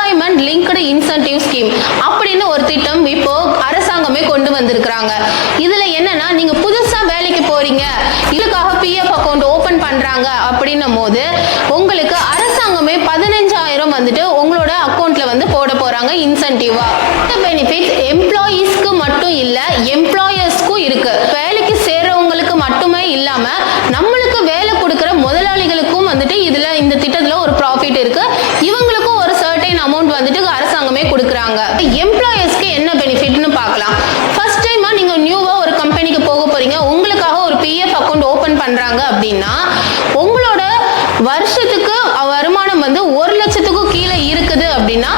Employment linked incentive scheme அப்படின்னு ஒரு திட்டம் இப்போ அரசாங்கமே கொண்டு வந்திருக்கிறாங்க. இதுல என்னன்னா, நீங்க புதுசா வேலைக்கு போறீங்க, இதுக்காக பிஎஃப் அக்கௌண்ட் ஓபன் பண்றாங்க அப்படின்னும் போது உங்களுக்கு அரசாங்கமே 15,000 வந்துட்டு உங்களோட அக்கௌண்ட்ல வந்து போட போறாங்க இன்சென்டிவா. இந்த பெனிஃபிட்ஸ் எம்ப்ளாயீஸ்க்கு மட்டும் இல்ல, எம்ப்ளாயர்ஸ்க்கும் இருக்கு. வேலைக்கு சேர்றவங்களுக்கு மட்டுமே இல்லாம நம்மளுக்கு வேலை கொடுக்கிற முதலாளிகளுக்கும் வந்துட்டு இதுல இந்த திட்டத்துல ஒரு ப்ராஃபிட் இருக்கு. இவங்களுக்கும் ஒரு சர்டைன் அமௌண்ட் வந்துட்டு அரசாங்கமே கொடுக்குறாங்க. எம்ப்ளாயர்ஸ்க்கு என்ன பெனிஃபிட்னு பார்க்கலாம். ஃபர்ஸ்ட் டைமா நீங்க நியூவா ஒரு கம்பெனிக்கு போக போறீங்க, உங்களுக்காக ஒரு பிஎஃப் அக்கௌண்ட் ஓபன் பண்றாங்க அப்படின்னா உங்களோட வருஷத்துக்கு வருமானம் வந்து 1 லட்சத்துக்கும் கீழே இருக்குது அப்படின்னா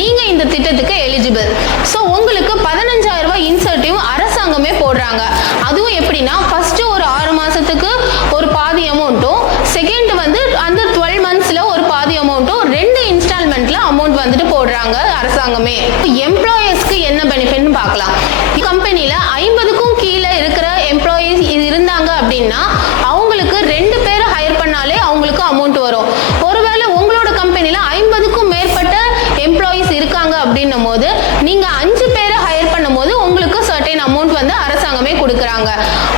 நீங்க இந்த திட்டத்துக்கு எலிஜிபிள். ஸோ உங்களுக்கு 15,000 ரூபாய் இன்சென்டிவ் அரசாங்கமே போடுறாங்க. அதுவும் எப்படின்னா, ஃபர்ஸ்ட் ஒரு 6 மாசத்துக்கு ஒரு பாதி அமௌண்ட்டும், செகண்ட் வந்து அந்த 12 மந்த்ஸ்ல ஒரு பாதி அமௌண்ட்டும், 2 இன்ஸ்டால்மெண்ட்ல அமௌண்ட் வந்துட்டு போடுறாங்க அரசாங்கமே. எம்ப்ளாயர்ஸ்க்கு என்ன பெனிஃபிட்னு பார்க்கலாம். கம்பெனில 50க்கும் கீழே இருக்கிற எம்ப்ளாயீஸ் இருந்தாங்க அப்படின்னா அவங்களுக்கு 2 பேரை ஹையர் பண்ணாலே அவங்களுக்கு அமௌண்ட் வரும். ஒருவேளை உங்களோட கம்பெனில 50க்கும் மேற்பட்ட எம்ப்ளாயீஸ் இருக்காங்க அப்படின்னும் போது நீங்க 5 பேரை ஹையர் பண்ணும் போது உங்களுக்கு சர்டைன் அமௌண்ட் வந்து அரசாங்கமே கொடுக்குறாங்க.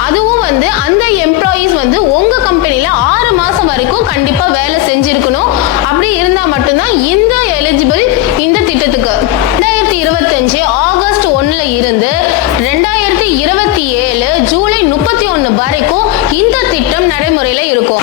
அதுவும் வந்து அந்த எம்ப்ளாயீஸ் வந்து உங்க கம்பெனில 6 மாசம் வரைக்கும் கண்டிப்பா வேலை செஞ்சிருக்கணும். அப்படி இருந்தா மட்டும்தான் இந்த எலிஜிபிள் இந்த திட்டத்துக்கு. 2025 ஆகஸ்ட் 1ல இருந்து 2027 ஜூலை 31 வரைக்கும் இந்த திட்டம் நடைமுறையில